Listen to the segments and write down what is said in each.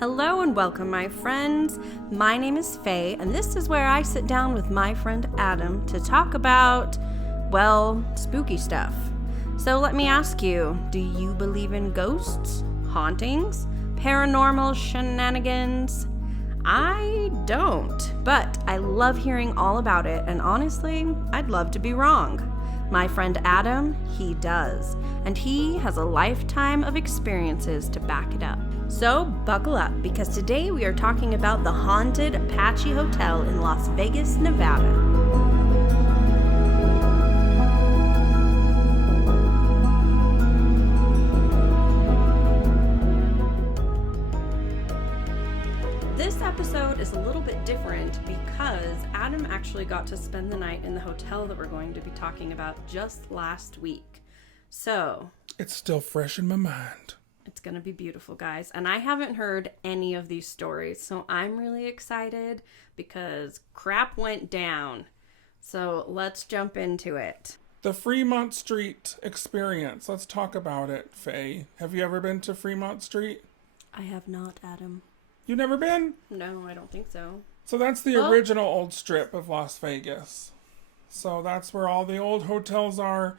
Hello and welcome, my friends. My name is Faye, and this is where I sit down with my friend Adam to talk about, well, spooky stuff. So let me ask you, do you believe in ghosts, hauntings, paranormal shenanigans? I don't, but I love hearing all about it, and honestly, I'd love to be wrong. My friend Adam, he does, and he has a lifetime of experiences to back it up. So buckle up, because today we are talking about the haunted Apache Hotel in Las Vegas, Nevada. This episode is a little bit different because Adam actually got to spend the night in the hotel that we're going to be talking about just last week. So it's still fresh in my mind. It's going to be beautiful, guys. And I haven't heard any of these stories, so I'm really excited because crap went down. So let's jump into it. The Fremont Street experience. Let's talk about it, Faye. Have you ever been to Fremont Street? I have not, Adam. You've never been? No, I don't think so. So that's the original old strip of Las Vegas. So that's where all the old hotels are.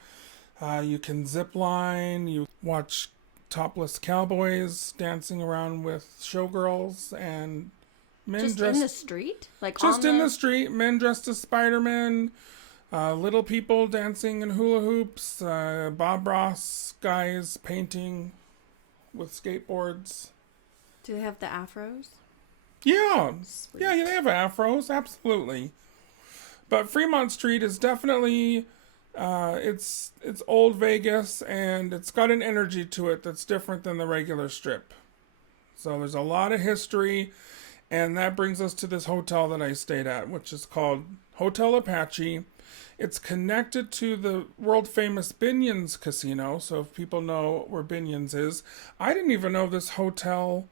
You can zip line, you watch topless cowboys dancing around with showgirls and men just dressed in the street, like just in the street. Men dressed as Spider-Man, little people dancing in hula hoops, Bob Ross guys painting with skateboards. Do they have the afros? Yeah, Sweet. yeah, they have afros, absolutely. But Fremont Street is definitely. It's old Vegas, and it's got an energy to it that's different than the regular strip. So there's a lot of history, and that brings us to this hotel that I stayed at, which is called Hotel Apache. It's connected to the world-famous Binion's Casino, so if people know where Binion's is, I didn't even know this hotel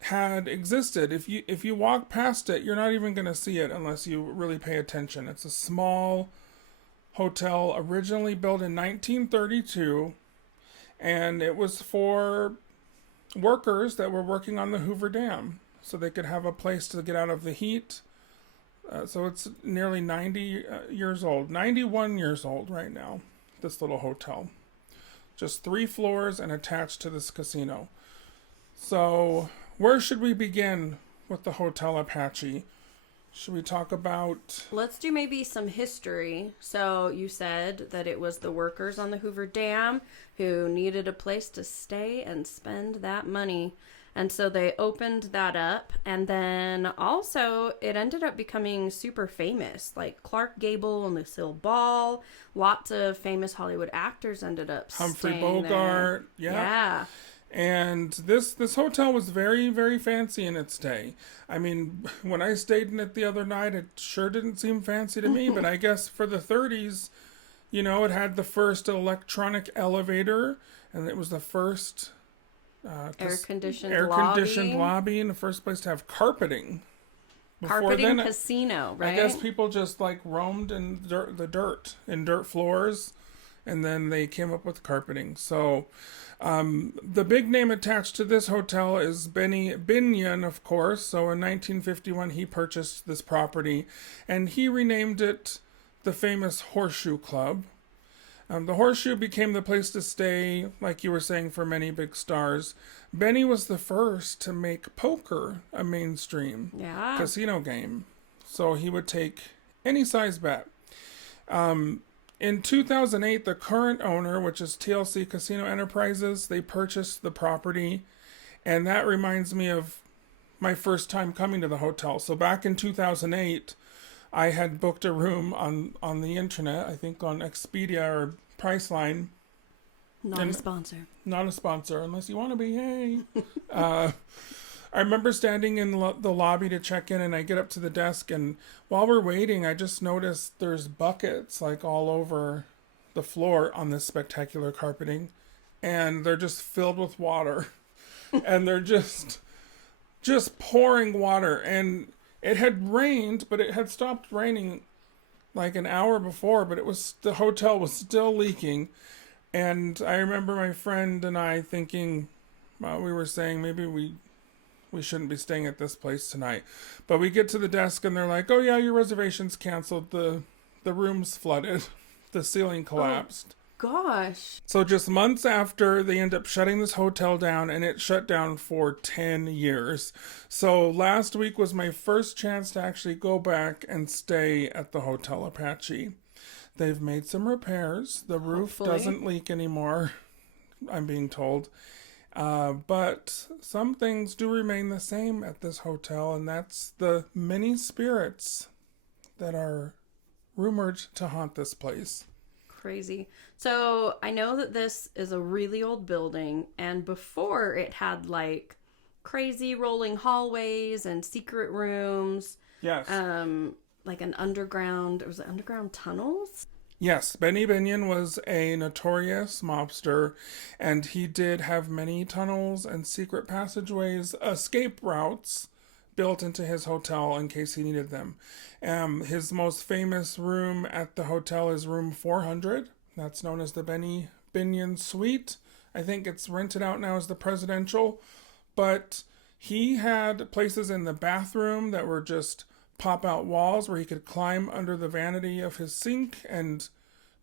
had existed. If you walk past it, you're not even going to see it unless you really pay attention. It's a small hotel originally built in 1932, and it was for workers that were working on the Hoover Dam so they could have a place to get out of the heat. So it's nearly 90 years old, 91 years old right now, this little hotel. Just 3 floors and attached to this casino. So where should we begin with the Hotel Apache? Should we talk about... Let's do maybe some history. So you said that it was the workers on the Hoover Dam who needed a place to stay and spend that money. And so they opened that up. And then also it ended up becoming super famous. Like Clark Gable and Lucille Ball. Lots of famous Hollywood actors ended up Humphrey staying Bogart. there. Yeah. And this hotel was very, very fancy in its day. I mean, when I stayed in it the other night, it sure didn't seem fancy to me. But I guess for the 30s, you know, it had the first electronic elevator. And it was the first air-conditioned lobby and the first place to have carpeting. Carpeting casino, right? I guess people just like roamed in dirt floors. And then they came up with carpeting. So the big name attached to this hotel is Binion, of course. So in 1951, he purchased this property. And he renamed it the famous Horseshoe Club. The Horseshoe became the place to stay, like you were saying, for many big stars. Benny was the first to make poker a mainstream casino game. So he would take any size bet. In 2008, the current owner, which is TLC Casino Enterprises, they purchased the property. And that reminds me of my first time coming to the hotel. So back in 2008, I had booked a room on the internet, I think on Expedia or Priceline. Not a sponsor. Not a sponsor, unless you want to be, hey. I remember standing in the lobby to check in, and I get up to the desk, and while we're waiting, I just noticed there's buckets like all over the floor on this spectacular carpeting, and they're just filled with water, and they're just pouring water, and it had rained, but it had stopped raining like an hour before, but the hotel was still leaking, and I remember my friend and I thinking, we were saying maybe we we shouldn't be staying at this place tonight. But we get to the desk and they're like, oh yeah, your reservation's canceled. The room's flooded. The ceiling collapsed. Gosh. So just months after, they end up shutting this hotel down, and it shut down for 10 years. So last week was my first chance to actually go back and stay at the Hotel Apache. They've made some repairs. The roof doesn't leak anymore, I'm being told. But some things do remain the same at this hotel, and that's the many spirits that are rumored to haunt this place. Crazy. So I know that this is a really old building, and before it had like crazy rolling hallways and secret rooms. Yes. Like an underground, was it underground tunnels? Yes, Benny Binion was a notorious mobster, and he did have many tunnels and secret passageways, escape routes built into his hotel in case he needed them. His most famous room at the hotel is room 400. That's known as the Benny Binion Suite. I think it's rented out now as the presidential. But he had places in the bathroom that were just pop-out walls where he could climb under the vanity of his sink and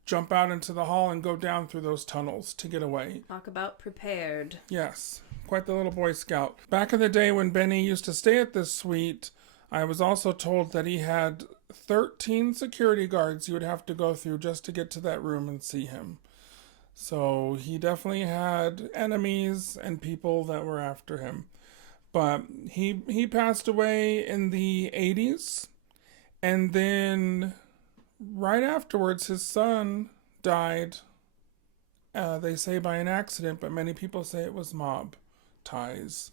jump out into the hall and go down through those tunnels to get away. Talk about prepared. Yes, quite the little Boy Scout. Back in the day when Benny used to stay at this suite, I was also told that he had 13 security guards you would have to go through just to get to that room and see him. So he definitely had enemies and people that were after him. But he passed away in the 80s, and then right afterwards his son died. They say by an accident, but many people say it was mob ties.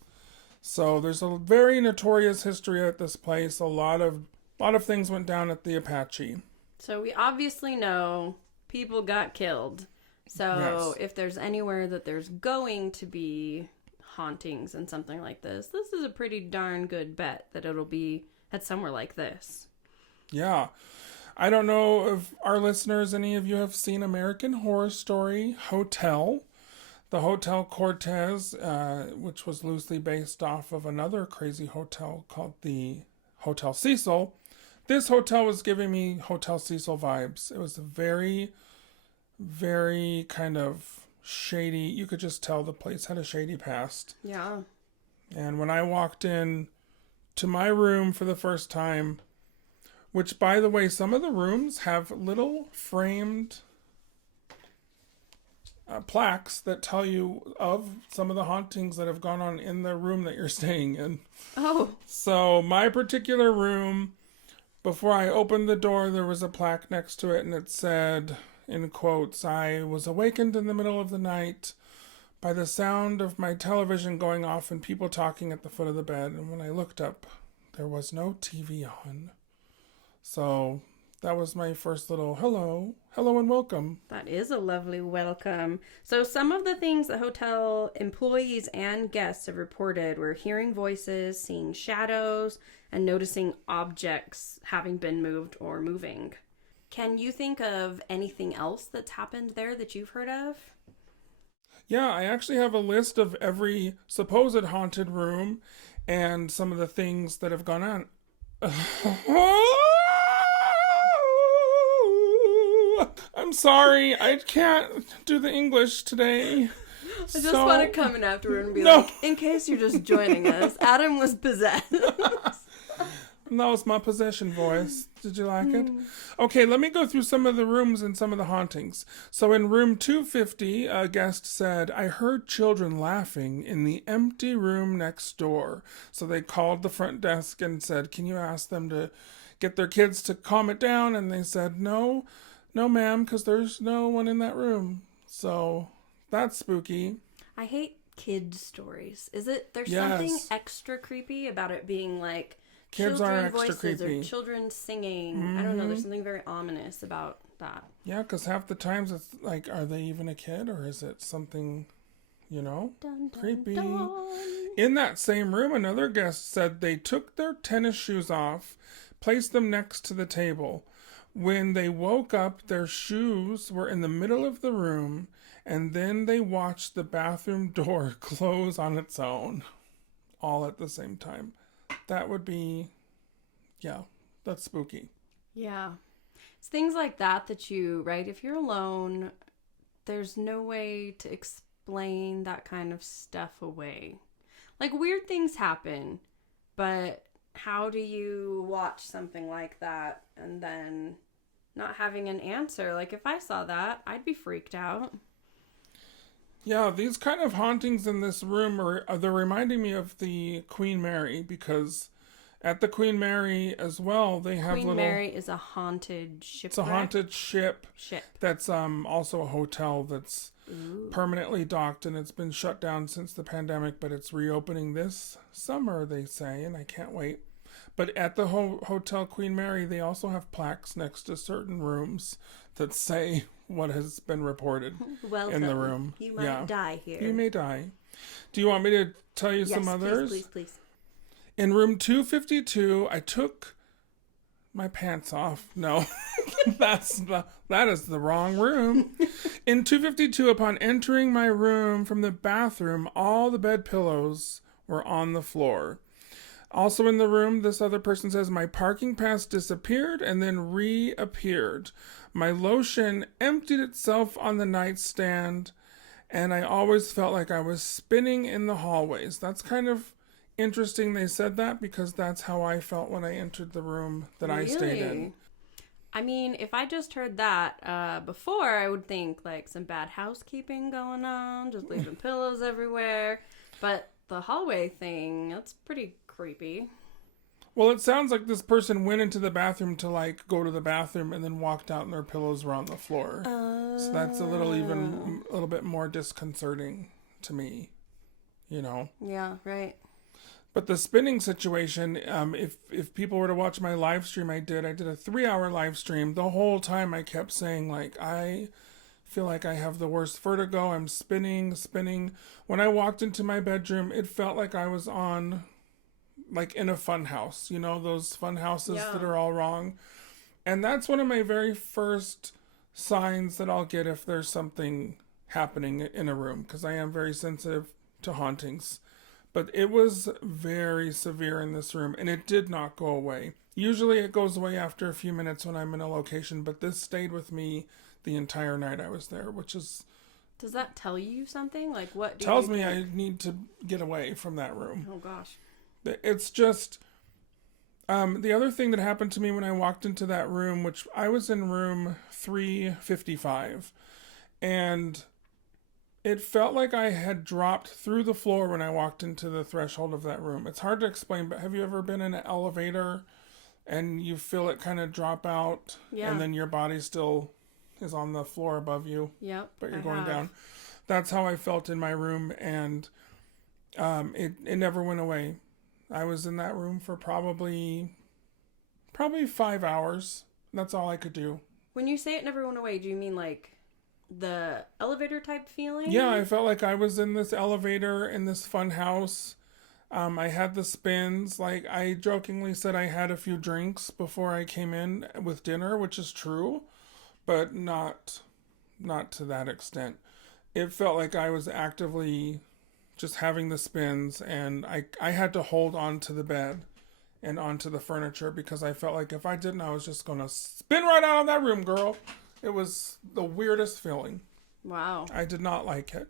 So there's a very notorious history at this place. A lot of things went down at the Apache. So we obviously know people got killed. So if there's anywhere that there's going to be hauntings and something like this is a pretty darn good bet that it'll be at somewhere like this. Yeah. I don't know if our listeners, any of you have seen American Horror Story Hotel. The Hotel Cortez, which was loosely based off of another crazy hotel called the Hotel Cecil. This hotel was giving me Hotel Cecil vibes. It was a very, very kind of shady. You could just tell the place had a shady past. Yeah. And when I walked in to my room for the first time, which, by the way, some of the rooms have little framed plaques that tell you of some of the hauntings that have gone on in the room that you're staying in. Oh. So my particular room, before I opened the door, there was a plaque next to it, and it said, in quotes, "I was awakened in the middle of the night by the sound of my television going off and people talking at the foot of the bed. And when I looked up, there was no TV on." So that was my first little hello and welcome. That is a lovely welcome. So some of the things the hotel employees and guests have reported were hearing voices, seeing shadows, and noticing objects having been moved or moving. Can you think of anything else that's happened there that you've heard of? Yeah, I actually have a list of every supposed haunted room and some of the things that have gone on. I'm sorry, I can't do the English today. I just want to come in afterward and be like, in case you're just joining us, Adam was possessed. That was my possession voice. Did you like it? Okay, let me go through some of the rooms and some of the hauntings. So in room 250, a guest said, "I heard children laughing in the empty room next door." So they called the front desk and said, "Can you ask them to get their kids to calm it down?" And they said, no, ma'am, because there's no one in that room. So that's spooky. I hate kids' stories. There's something extra creepy about it being like, kids are extra voices creepy. Or children singing. Mm-hmm. I don't know. There's something very ominous about that. Yeah, because half the times it's like, are they even a kid or is it something, dun, dun, creepy? Dun. In that same room, another guest said they took their tennis shoes off, placed them next to the table. When they woke up, their shoes were in the middle of the room, and then they watched the bathroom door close on its own. all at the same time. That would be, yeah, that's spooky. Yeah. It's things like that you, right? If you're alone, there's no way to explain that kind of stuff away. Like, weird things happen, but how do you watch something like that and then not having an answer? Like, if I saw that, I'd be freaked out. Yeah, these kind of hauntings in this room they're reminding me of the Queen Mary, because at the Queen Mary as well, they have Queen Mary is a haunted shipwreck. It's a haunted ship. Ship. That's also a hotel that's permanently docked, and it's been shut down since the pandemic, but it's reopening this summer, they say, and I can't wait. But at the Hotel Queen Mary, they also have plaques next to certain rooms that say what has been reported in the room. You might die here. You may die. Do you want me to tell you some others? Yes, please. In room 252, I took my pants off. No, that is the wrong room. In 252, upon entering my room from the bathroom, all the bed pillows were on the floor. Also in the room, this other person says, my parking pass disappeared and then reappeared. My lotion emptied itself on the nightstand, and I always felt like I was spinning in the hallways. That's kind of interesting they said that, because that's how I felt when I entered the room that I stayed in. I mean, if I just heard that before, I would think like some bad housekeeping going on, just leaving pillows everywhere. But the hallway thing, that's pretty creepy. Well, it sounds like this person went into the bathroom to like go to the bathroom and then walked out and their pillows were on the floor. So that's a little bit more disconcerting to me, you know? Yeah, right. But the spinning situation, if people were to watch my live stream, I did a 3-hour live stream. The whole time I kept saying, like, I feel like I have the worst vertigo. I'm spinning. When I walked into my bedroom, it felt like I was on, like, in a fun house. You know, those fun houses that are all wrong. And that's one of my very first signs that I'll get if there's something happening in a room, because I am very sensitive to hauntings. But it was very severe in this room, and it did not go away. Usually it goes away after a few minutes when I'm in a location, but this stayed with me the entire night I was there, which is... Does that tell you something? Like, what do tells you me think? I need to get away from that room. Oh, gosh. It's just... the other thing that happened to me when I walked into that room, which I was in room 355, and... it felt like I had dropped through the floor when I walked into the threshold of that room. It's hard to explain, but have you ever been in an elevator and you feel it kind of drop out, and then your body still is on the floor above you? Yep. But you're going down. That's how I felt in my room, and it never went away. I was in that room for probably 5 hours. That's all I could do. When you say it never went away, do you mean like the elevator type feeling? Yeah, I felt like I was in this elevator in this fun house. I had the spins. Like, I jokingly said I had a few drinks before I came in with dinner, which is true, but not to that extent. It felt like I was actively just having the spins, and I had to hold on to the bed and onto the furniture, because I felt like if I didn't, I was just going to spin right out of that room, girl. It was the weirdest feeling. Wow. I did not like it.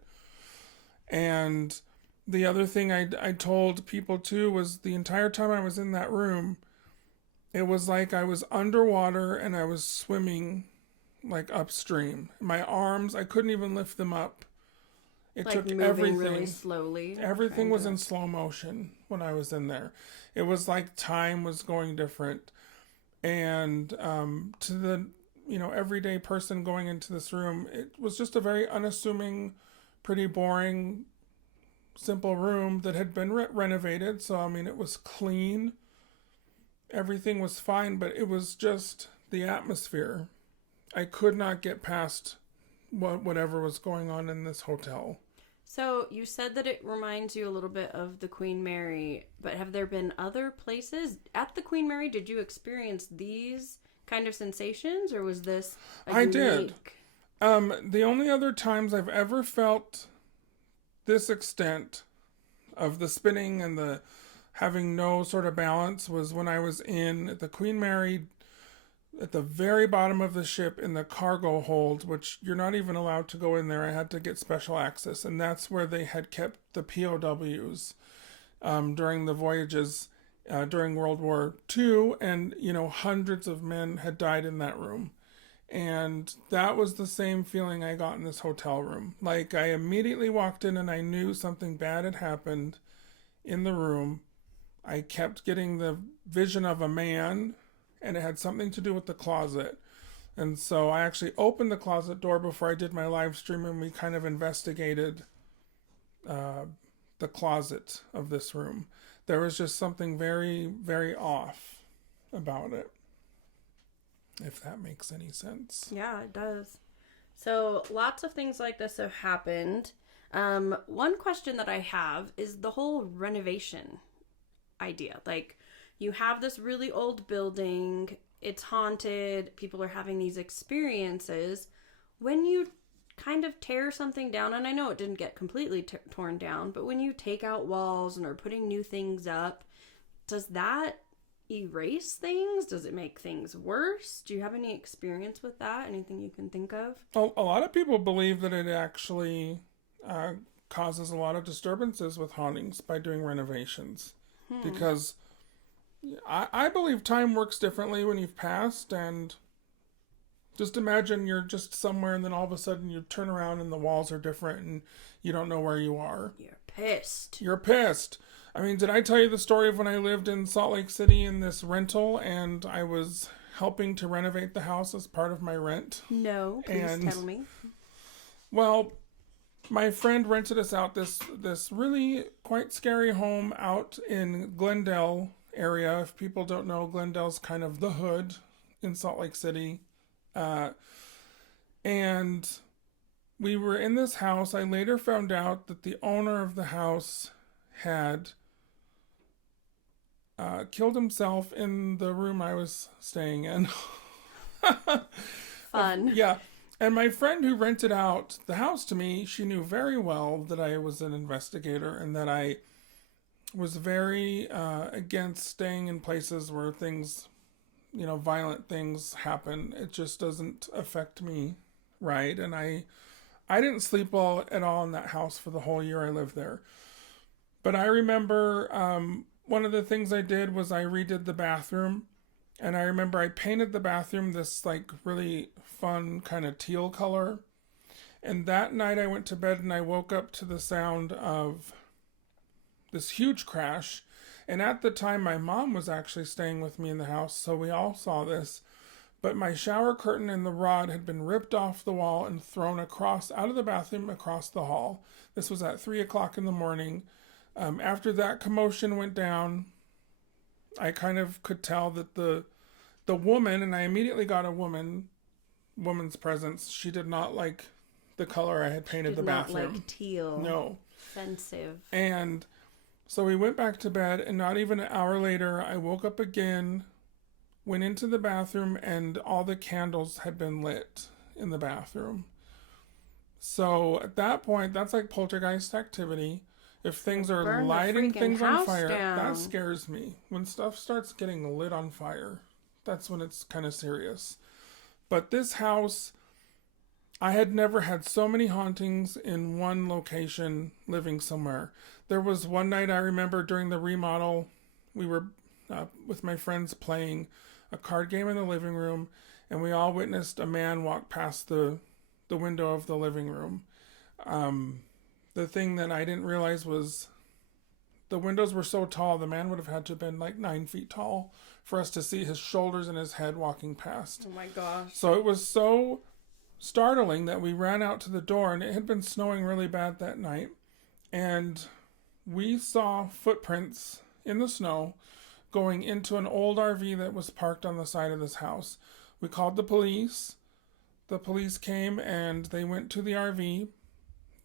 And the other thing I told people too was the entire time I was in that room, it was like I was underwater and I was swimming like upstream. My arms, I couldn't even lift them up. It like took moving everything. Really slowly. Everything was in slow motion when I was in there. It was like time was going different. And to the everyday person going into this room, it was just a very unassuming, pretty boring, simple room that had been renovated. So, I mean, it was clean. Everything was fine, but it was just the atmosphere. I could not get past whatever was going on in this hotel. So, you said that it reminds you a little bit of the Queen Mary, but have there been other places at the Queen Mary? Did you experience these kind of sensations, or was this I did. The only other times I've ever felt this extent, of the spinning and the having no sort of balance was when I was in the Queen Mary at the very bottom of the ship in the cargo hold, which you're not even allowed to go in there. I had to get special access, and that's where they had kept the POWs during the voyages during World War II, and hundreds of men had died in that room. And that was the same feeling I got in this hotel room. Like, I immediately walked in and I knew something bad had happened in the room. I kept getting the vision of a man, and it had something to do with the closet. And so I actually opened the closet door before I did my live stream, and we kind of investigated the closet of this room. There was just something very, very off about it, if that makes any sense. Yeah, it does. So lots of things like this have happened. One question that I have is the whole renovation idea. Like, you have this really old building, it's haunted, people are having these experiences. When you kind of tear something down, and I know it didn't get completely torn down, but when you take out walls and are putting new things up, does that erase things? Does it make things worse? Do you have any experience with that? Anything you can think of? A lot of people believe that it actually causes a lot of disturbances with hauntings by doing renovations. Because I believe time works differently when you've passed, and just imagine you're just somewhere and then all of a sudden you turn around and the walls are different and you don't know where you are. You're pissed. You're pissed. I mean, did I tell you the story of when I lived in Salt Lake City in this rental and I was helping to renovate the house as part of my rent? No, please tell me. Well, my friend rented us out this really quite scary home out in Glendale area. If people don't know, Glendale's kind of the hood in Salt Lake City. And we were in this house. I later found out that the owner of the house had killed himself in the room I was staying in. Fun. Yeah. And my friend who rented out the house to me, she knew very well that I was an investigator and that I was very against staying in places where things, violent things happen. It just doesn't affect me, right? And I didn't sleep well at all in that house for the whole year I lived there. But I remember one of the things I did was I redid the bathroom. And I remember I painted the bathroom this like really fun kind of teal color. And that night I went to bed and I woke up to the sound of this huge crash. And at the time my mom was actually staying with me in the house, so we all saw this. But my shower curtain and the rod had been ripped off the wall and thrown across out of the bathroom across the hall. This was at 3:00 in the morning. After that commotion went down, I kind of could tell that the woman, and I immediately got a woman's presence. She did not like the color I had painted the bathroom. Did not like teal. No. Offensive. And so we went back to bed, and not even an hour later, I woke up again, went into the bathroom, and all the candles had been lit in the bathroom. So at that point, that's like poltergeist activity. If things are lighting things on fire, that scares me. When stuff starts getting lit on fire, that's when it's kind of serious. But this house, I had never had so many hauntings in one location living somewhere. There was one night I remember during the remodel, we were with my friends playing a card game in the living room, and we all witnessed a man walk past the window of the living room. The thing that I didn't realize was the windows were so tall, the man would have had to have been like 9 feet tall for us to see his shoulders and his head walking past. Oh my gosh. So it was so startling that we ran out to the door, and it had been snowing really bad that night. And we saw footprints in the snow going into an old RV that was parked on the side of this house. We called the police. The police came and they went to the RV.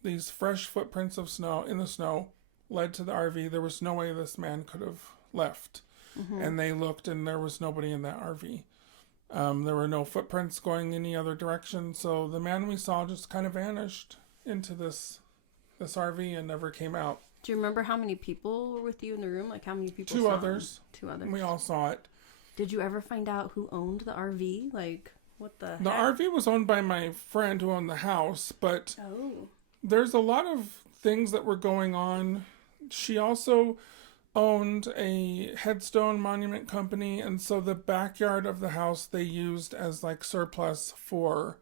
These fresh footprints of snow in the snow led to the RV. There was no way this man could have left. Mm-hmm. And they looked and there was nobody in that RV. There were no footprints going any other direction. So the man we saw just kind of vanished into this RV and never came out. Do you remember how many people were with you in the room? Like how many people Two saw others. them? 2 others. We all saw it. Did you ever find out who owned the RV? Like, what the The heck? RV was owned by my friend who owned the house, but Oh. there's a lot of things that were going on. She also owned a headstone monument company, and so the backyard of the house they used as like surplus for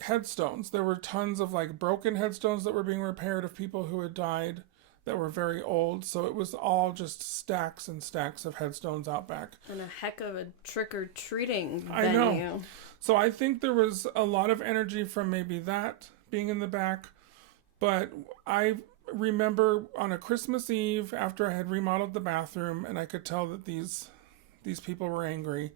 headstones. There were tons of like broken headstones that were being repaired of people who had died that were very old, so it was all just stacks and stacks of headstones out back. And a heck of a trick-or-treating venue. I know. So I think there was a lot of energy from maybe that being in the back, but I remember on a Christmas Eve after I had remodeled the bathroom and I could tell that these people were angry.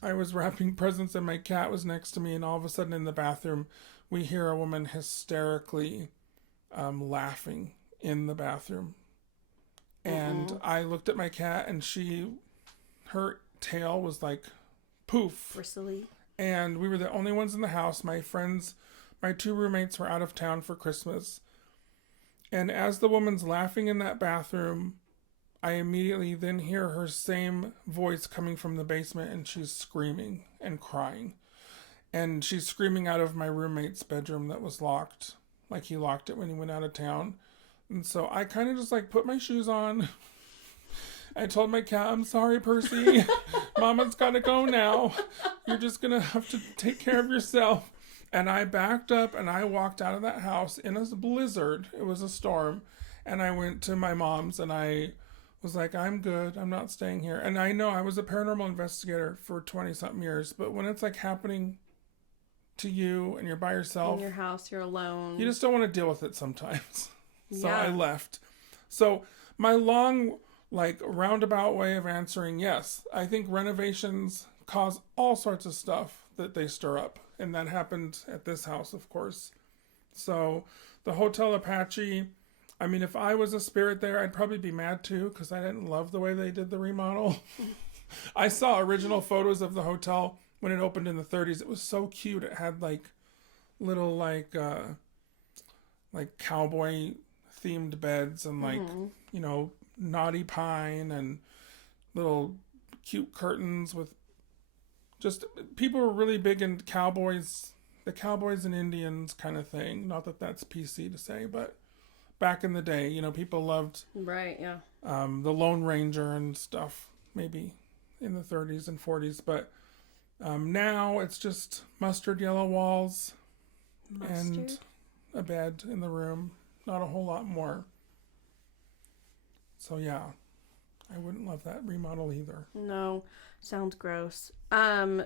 I was wrapping presents and my cat was next to me, and all of a sudden in the bathroom we hear a woman hysterically laughing in the bathroom. And I looked at my cat and her tail was like poof. Bristly. And we were the only ones in the house. My 2 roommates were out of town for Christmas. And as the woman's laughing in that bathroom, I immediately then hear her same voice coming from the basement, and she's screaming and crying. And she's screaming out of my roommate's bedroom that was locked. Like he locked it when he went out of town. And so I kind of just like put my shoes on. I told my cat, I'm sorry, Percy. Mama's got to go now. You're just going to have to take care of yourself. And I backed up and I walked out of that house in a blizzard. It was a storm. And I went to my mom's and I was like, I'm good. I'm not staying here. And I know I was a paranormal investigator for 20-something years. But when it's like happening to you and you're by yourself. In your house, you're alone. You just don't want to deal with it sometimes. So Yeah. I left. So my long, like, roundabout way of answering, yes, I think renovations cause all sorts of stuff that they stir up. And that happened at this house, of course. So the Hotel Apache, I mean, if I was a spirit there, I'd probably be mad too, because I didn't love the way they did the remodel. I saw original photos of the hotel when it opened in the 30s. It was so cute. It had like little like cowboy themed beds and like, you know, knotty pine and little cute curtains with just, people were really big in cowboys, the cowboys and Indians kind of thing. Not that that's PC to say, but back in the day, you know, people loved Right, yeah. the Lone Ranger and stuff, maybe in the 30s and 40s. But now it's just mustard yellow walls and a bed in the room. Not a whole lot more. So yeah, I wouldn't love that remodel either. No, sounds gross.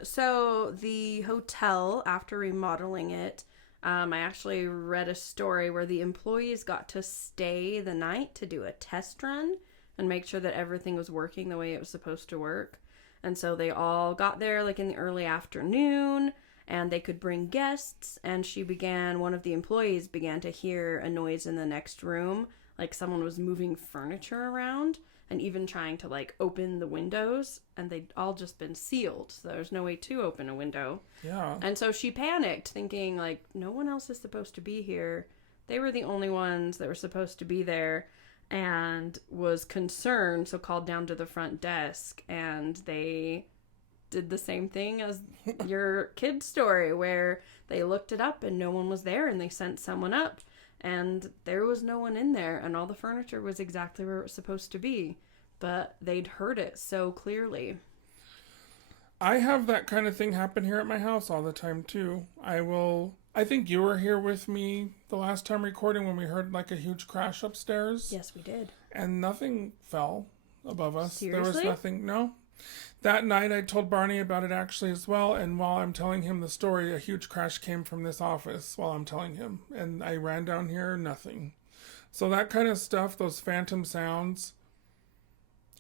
So the hotel, after remodeling it, I actually read a story where the employees got to stay the night to do a test run and make sure that everything was working the way it was supposed to work. And so they all got there like in the early afternoon, and they could bring guests, and one of the employees began to hear a noise in the next room, like someone was moving furniture around and even trying to like open the windows, and they'd all just been sealed, so there's no way to open a window. Yeah. And so she panicked, thinking like, no one else is supposed to be here. They were the only ones that were supposed to be there, and was concerned, so called down to the front desk, and they did the same thing as your kid's story, where they looked it up and no one was there, and they sent someone up and there was no one in there, and all the furniture was exactly where it was supposed to be, but they'd heard it so clearly. I have that kind of thing happen here at my house all the time too. I think you were here with me the last time recording when we heard like a huge crash upstairs. Yes, we did. And nothing fell above us. Seriously? There was nothing. No. That night I told Barney about it actually as well, and while I'm telling him the story, a huge crash came from this office while I'm telling him. And I ran down here, nothing. So that kind of stuff, those phantom sounds.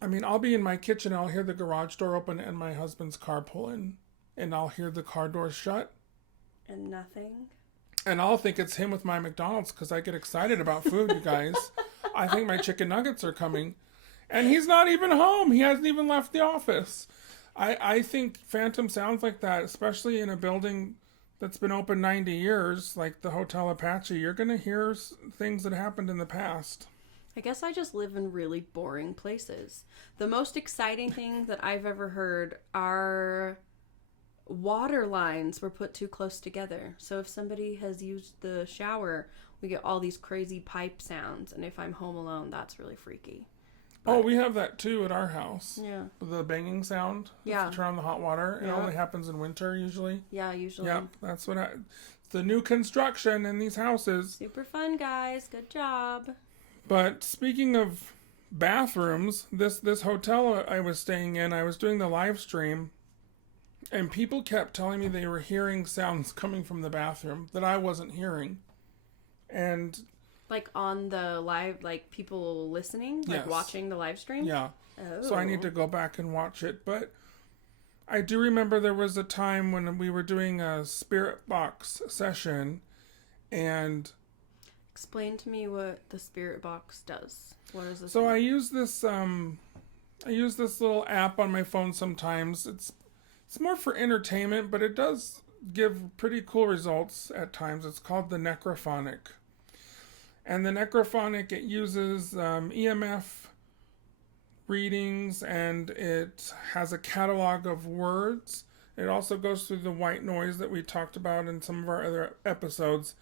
I mean, I'll be in my kitchen, I'll hear the garage door open and my husband's car pull in, and I'll hear the car door shut. And nothing? And I'll think it's him with my McDonald's because I get excited about food, you guys. I think my chicken nuggets are coming. And he's not even home. He hasn't even left the office. I think phantom sounds like that, especially in a building that's been open 90 years, like the Hotel Apache, you're going to hear things that happened in the past. I guess I just live in really boring places. The most exciting thing that I've ever heard are water lines were put too close together. So if somebody has used the shower, we get all these crazy pipe sounds. And if I'm home alone, that's really freaky. But, we have that too at our house. Yeah. The banging sound. Yeah. If you turn on the hot water. It only happens in winter usually. Yeah, usually. Yep, that's what the new construction in these houses. Super fun, guys. Good job. But speaking of bathrooms, this hotel I was staying in, I was doing the live stream, and people kept telling me they were hearing sounds coming from the bathroom that I wasn't hearing. And like on the live, like people listening, like watching the live stream? Yeah. Oh. So I need to go back and watch it. But I do remember there was a time when we were doing a spirit box session, and explain to me what the spirit box does. What is this? So I use this little app on my phone sometimes. It's more for entertainment, but it does give pretty cool results at times. It's called the Necrophonic. And the Necrophonic, it uses EMF readings, and it has a catalog of words. It also goes through the white noise that we talked about in some of our other episodes.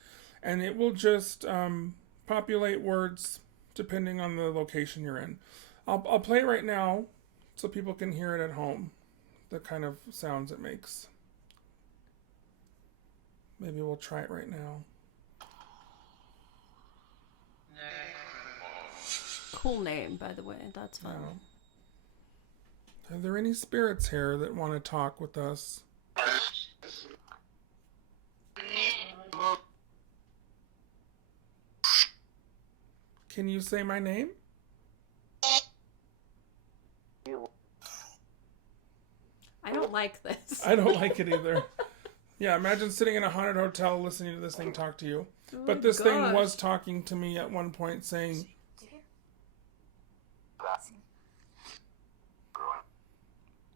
And it will just populate words depending on the location you're in. I'll play it right now so people can hear it at home, the kind of sounds it makes. Maybe we'll try it right now. Cool name, by the way. That's fun. Are there any spirits here that want to talk with us? Can you say my name? I don't like this. I don't like it either. Yeah, imagine sitting in a haunted hotel listening to this thing talk to you. Oh but this thing was talking to me at one point saying,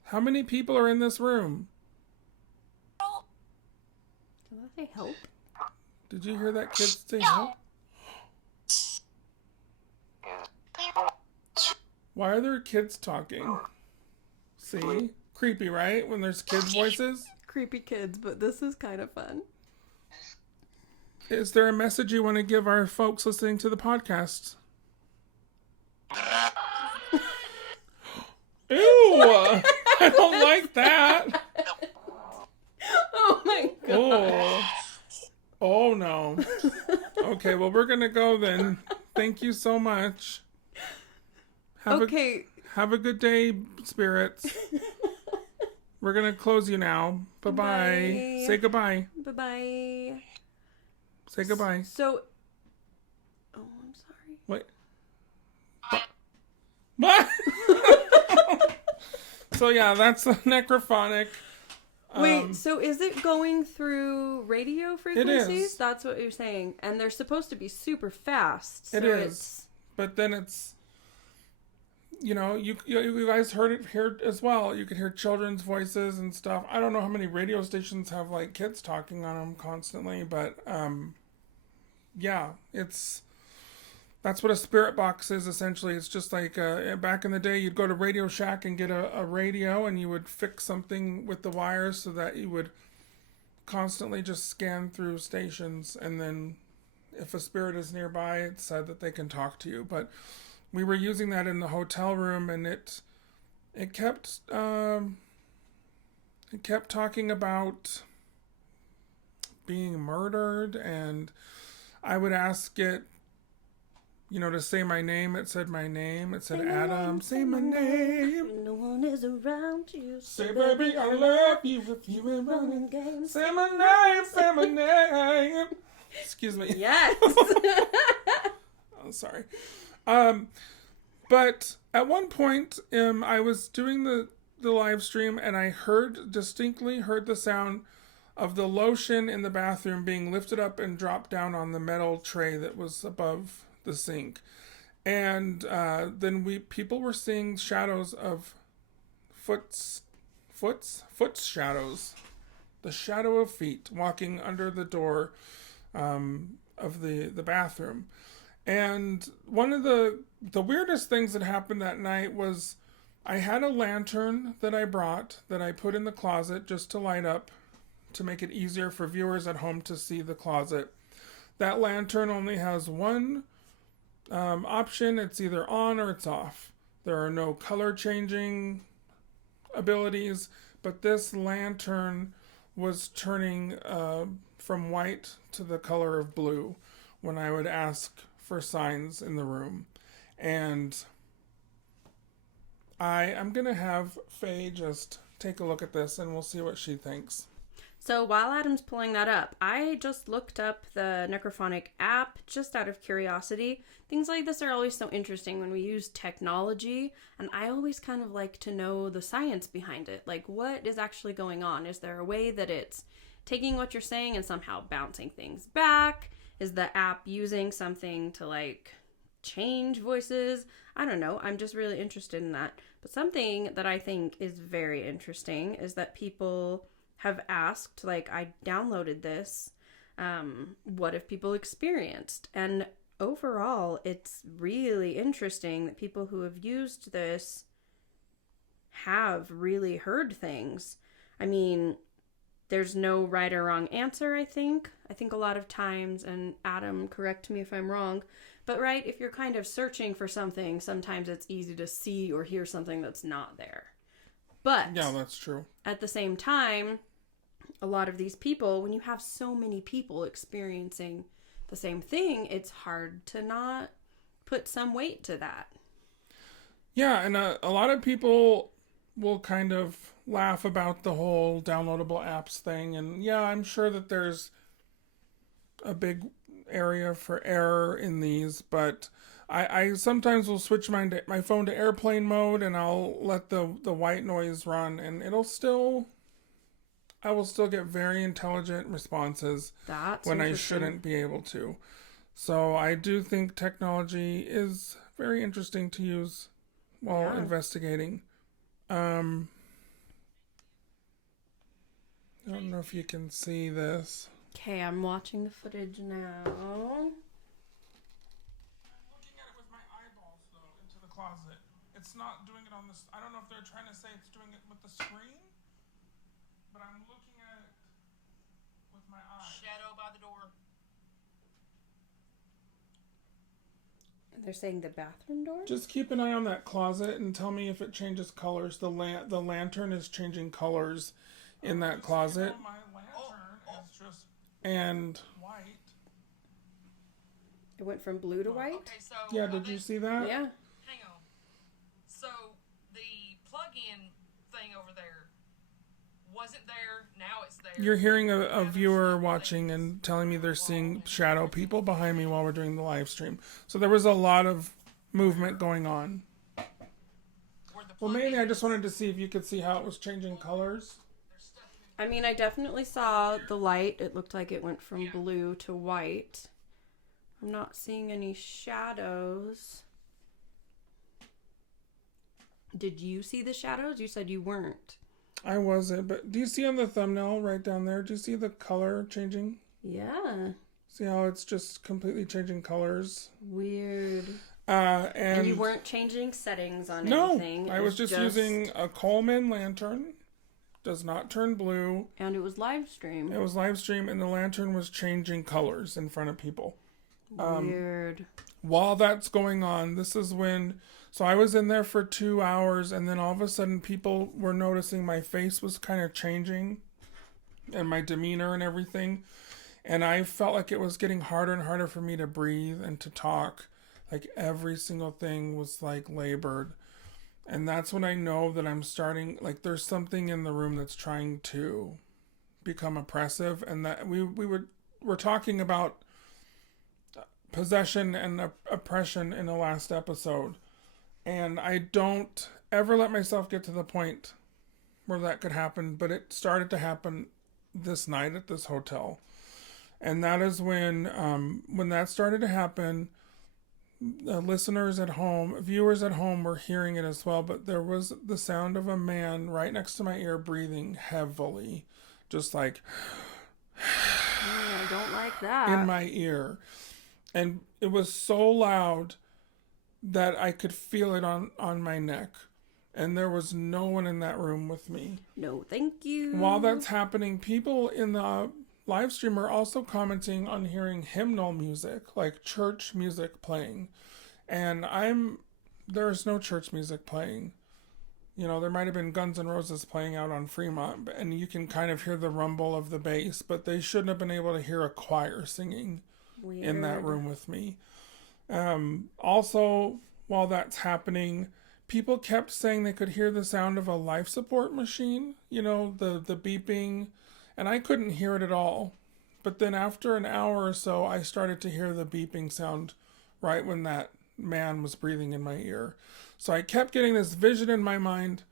how many people are in this room? Did that say help? Did you hear that kid say help? Why are there kids talking? See? Creepy, right? When there's kids' voices? Creepy kids, but this is kind of fun. Is there a message you want to give our folks listening to the podcast? Ew! I don't like that. Oh my god. Oh no. Okay, well, we're going to go then. Thank you so much. Have a good day, spirits. We're going to close you now. Bye-bye. Bye. Say goodbye. Bye-bye. Say goodbye. So, oh, I'm sorry. What? What? So yeah, that's the Necrophonic. Wait, so is it going through radio frequencies? It is. That's what you're saying. And they're supposed to be super fast. So It is. But then it's, you guys heard it here as well. You could hear children's voices and stuff. I don't know how many radio stations have like kids talking on them constantly, but yeah, that's what a spirit box is essentially. It's just like back in the day, you'd go to Radio Shack and get a radio, and you would fix something with the wires so that you would constantly just scan through stations, and then if a spirit is nearby, it said that they can talk to you. But we were using that in the hotel room, and it kept talking about being murdered, and I would ask it, to say my name. It said my name. It said Adam. Say my name. No one is around you. Say, baby, I love you if you ain't running games. Say my name. Say my name. Excuse me. Yes. I'm sorry. But at one point, I was doing the live stream, and I distinctly heard the sound of the lotion in the bathroom being lifted up and dropped down on the metal tray that was above the sink. And then people were seeing shadows of foot shadows. the shadow of feet walking under the door of the bathroom. And one of the weirdest things that happened that night was I had a lantern that I brought that I put in the closet just to light up to make it easier for viewers at home to see the closet. That lantern only has one option. It's either on or it's off. There are no color changing abilities, but this lantern was turning from white to the color of blue when I would ask for signs in the room. And I'm going to have Faye just take a look at this and we'll see what she thinks. So while Adam's pulling that up, I just looked up the Necrophonic app just out of curiosity. Things like this are always so interesting when we use technology, and I always kind of like to know the science behind it. Like, what is actually going on? Is there a way that it's taking what you're saying and somehow bouncing things back? Is the app using something to, like, change voices? I don't know. I'm just really interested in that. But something that I think is very interesting is that people have asked, like, I downloaded this, what if people experienced? And overall, it's really interesting that people who have used this have really heard things. I mean, there's no right or wrong answer, I think. I think a lot of times, and Adam, correct me if I'm wrong, but right, if you're kind of searching for something, sometimes it's easy to see or hear something that's not there. But yeah, that's true. At the same time, a lot of these people, when you have so many people experiencing the same thing, it's hard to not put some weight to that. Yeah, and a lot of people will kind of laugh about the whole downloadable apps thing. And yeah, I'm sure that there's a big area for error in these, but I sometimes will switch my phone to airplane mode and I'll let the white noise run, and I will still get very intelligent responses when I shouldn't be able to. So I do think technology is very interesting to use while investigating. I don't know if you can see this. Okay, I'm watching the footage now. I'm looking at it with my eyeballs, though, into the closet. It's not doing it on this. I don't know if they're trying to say it's doing it with the screen, but I'm looking at it with my eyes. Shadow by the door. They're saying the bathroom door? Just keep an eye on that closet and tell me if it changes colors. The lantern is changing colors in that closet. My lantern is just white. It went from blue to white? Okay, so Yeah, did you see that? Yeah. Hang on. So the plug-in thing over there wasn't there. Now it's there. You're hearing a viewer watching and telling me they're seeing shadow people behind me while we're doing the live stream. So there was a lot of movement going on. Well, mainly I just wanted to see if you could see how it was changing colors. I mean, I definitely saw the light. It looked like it went from blue to white. I'm not seeing any shadows. Did you see the shadows? You said you weren't. I wasn't, but do you see on the thumbnail right down there? Do you see the color changing? Yeah. See how it's just completely changing colors? Weird. And you weren't changing settings on anything. No, I was just using a Coleman lantern. Does not turn blue. And it was live stream. It was live stream, and the lantern was changing colors in front of people. Weird. While that's going on, this is when... So I was in there for 2 hours, and then all of a sudden people were noticing my face was kind of changing, and my demeanor and everything. And I felt like it was getting harder and harder for me to breathe and to talk. Like every single thing was like labored. And that's when I know that I'm starting, like there's something in the room that's trying to become oppressive. And that we're talking about possession and oppression in the last episode. And I don't ever let myself get to the point where that could happen. But it started to happen this night at this hotel. And that is when that started to happen, listeners at home, viewers at home were hearing it as well, but there was the sound of a man right next to my ear breathing heavily, just like I don't like that. in my ear. And it was so loud that I could feel it on my neck. And there was no one in that room with me. No, thank you. While that's happening, people in the live stream are also commenting on hearing hymnal music, like church music playing. And there's no church music playing. You know, there might have been Guns N' Roses playing out on Fremont, and you can kind of hear the rumble of the bass, but they shouldn't have been able to hear a choir singing in that room with me. Also, while that's happening, people kept saying they could hear the sound of a life support machine, you know, the beeping, and I couldn't hear it at all. But then after an hour or so, I started to hear the beeping sound right when that man was breathing in my ear. So I kept getting this vision in my mind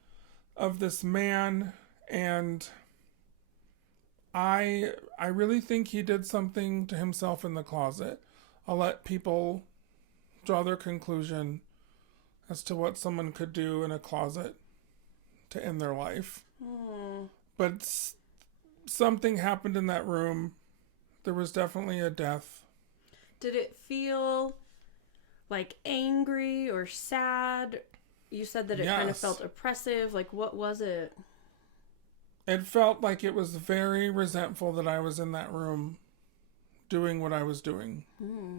of this man, and I really think he did something to himself in the closet. I'll let people draw their conclusion as to what someone could do in a closet to end their life. But something happened in that room. There was definitely a death. Did it feel like angry or sad? You said that it kind of felt oppressive. Like, what was it? It felt like it was very resentful that I was in that room doing what I was doing.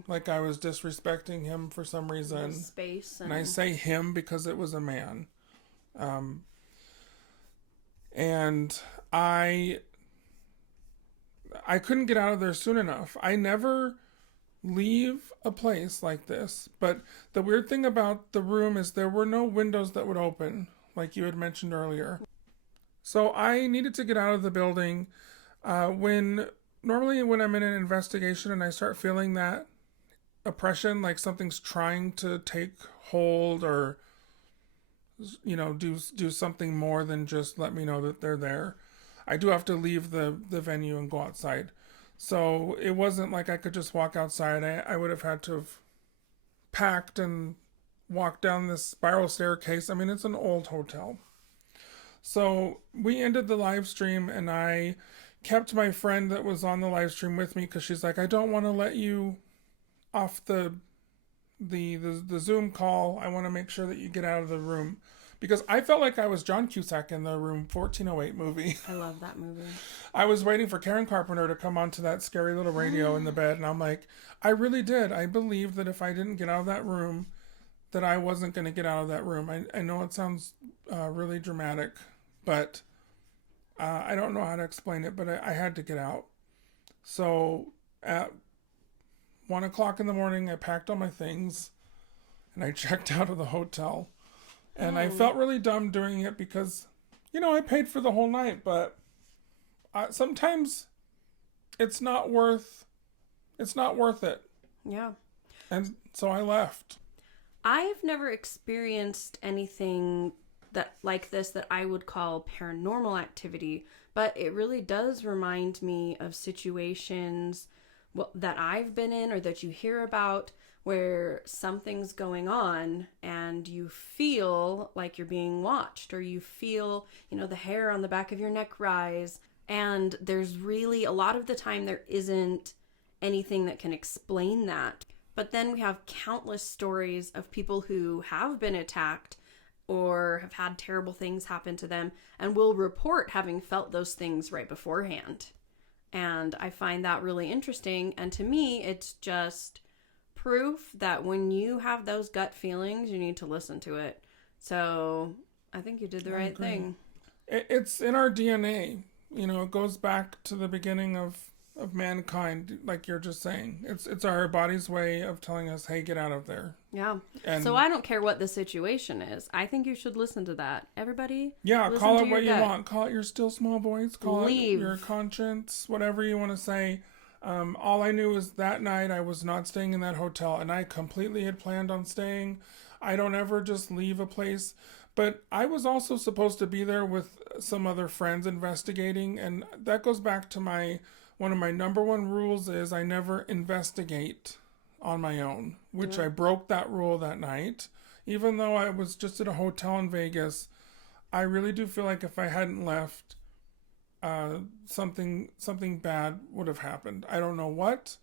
Like I was disrespecting him for some reason. Space. And I say him because it was a man. And I couldn't get out of there soon enough. I never leave a place like this, but the weird thing about the room is there were no windows that would open, like you had mentioned earlier. So I needed to get out of the building. Normally when I'm in an investigation and I start feeling that oppression, like something's trying to take hold or, you know, do something more than just let me know that they're there, I do have to leave the venue and go outside. So it wasn't like I could just walk outside. I would have had to have packed and walked down this spiral staircase. I mean, it's an old hotel. So we ended the live stream, and I kept my friend that was on the live stream with me because she's like, I don't want to let you off the Zoom call. I want to make sure that you get out of the room. Because I felt like I was John Cusack in the Room 1408 movie. I love that movie. I was waiting for Karen Carpenter to come onto that scary little radio in the bed, and I'm like, I really did. I believed that if I didn't get out of that room, that I wasn't going to get out of that room. I know it sounds really dramatic, but I don't know how to explain it, but I had to get out. So at 1 o'clock in the morning, I packed all my things, and I checked out of the hotel. And I felt really dumb doing it because, you know, I paid for the whole night, but sometimes it's not worth it. Yeah. And so I left. I've never experienced anything like this that I would call paranormal activity, but it really does remind me of situations that I've been in or that you hear about where something's going on and you feel like you're being watched, or you feel, you know, the hair on the back of your neck rise. And there's really, a lot of the time, there isn't anything that can explain that. But then we have countless stories of people who have been attacked or have had terrible things happen to them and will report having felt those things right beforehand. And I find that really interesting. And to me, it's just proof that when you have those gut feelings, you need to listen to it. So I think you did the right thing. It's in our DNA. You know, it goes back to the beginning of mankind, like you're just saying. It's our body's way of telling us, hey, get out of there. Yeah. And so I don't care what the situation is. I think you should listen to that. Everybody, call it what you want. Call it your still small voice. Call it your conscience, whatever you want to say. All I knew was that night I was not staying in that hotel, and I completely had planned on staying. I don't ever just leave a place. But I was also supposed to be there with some other friends investigating, and that goes back to one of my number one rules is I never investigate on my own, which I broke that rule that night. Even though I was just at a hotel in Vegas, I really do feel like if I hadn't left, something bad would have happened. I don't know what,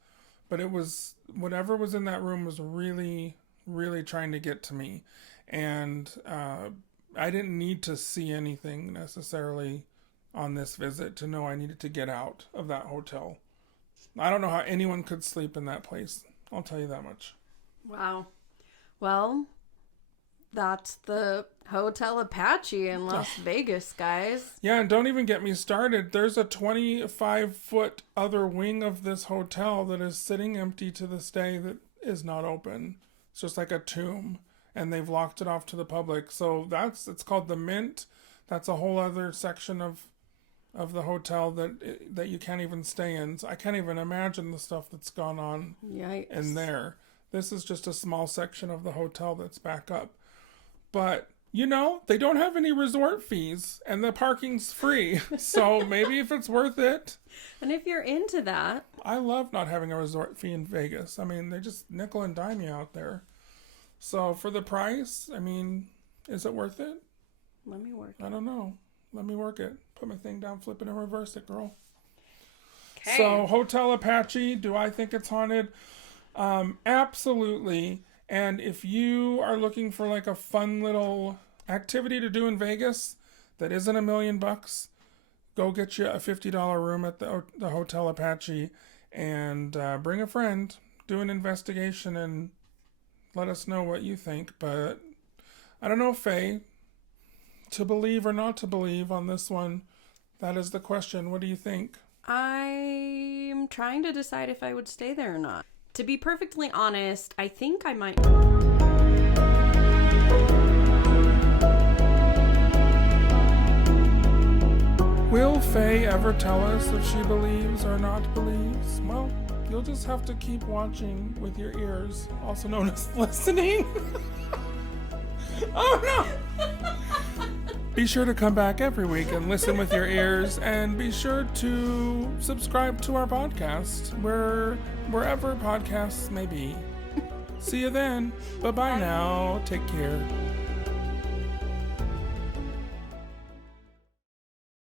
but it was whatever was in that room was really, really trying to get to me, and I didn't need to see anything necessarily on this visit to know I needed to get out of that hotel. I don't know how anyone could sleep in that place. I'll tell you that much. Wow. Well, that's the Hotel Apache in Las Vegas, guys. Yeah, and don't even get me started. There's a 25-foot other wing of this hotel that is sitting empty to this day that is not open. It's just like a tomb, and they've locked it off to the public. So it's called the Mint. That's a whole other section of the hotel that you can't even stay in. So I can't even imagine the stuff that's gone on in there. This is just a small section of the hotel that's back up. But, they don't have any resort fees, and the parking's free. So maybe if it's worth it. And if you're into that. I love not having a resort fee in Vegas. I mean, they just nickel and dime you out there. So for the price, I mean, is it worth it? Let me work it. I don't know. Let me work it. Put my thing down, flip it, and reverse it, girl. Okay. So, Hotel Apache, do I think it's haunted? Absolutely. And if you are looking for like a fun little activity to do in Vegas that isn't $1 million, go get you a $50 room at the Hotel Apache and bring a friend, do an investigation, and let us know what you think. But I don't know, Faye, to believe or not to believe on this one, that is the question. What do you think? I'm trying to decide if I would stay there or not. To be perfectly honest, I think I might. Will Faye ever tell us if she believes or not believes? Well, you'll just have to keep watching with your ears, also known as listening. Oh no! Be sure to come back every week and listen with your ears, and be sure to subscribe to our podcast wherever podcasts may be. See you then. Bye-bye now. Take care.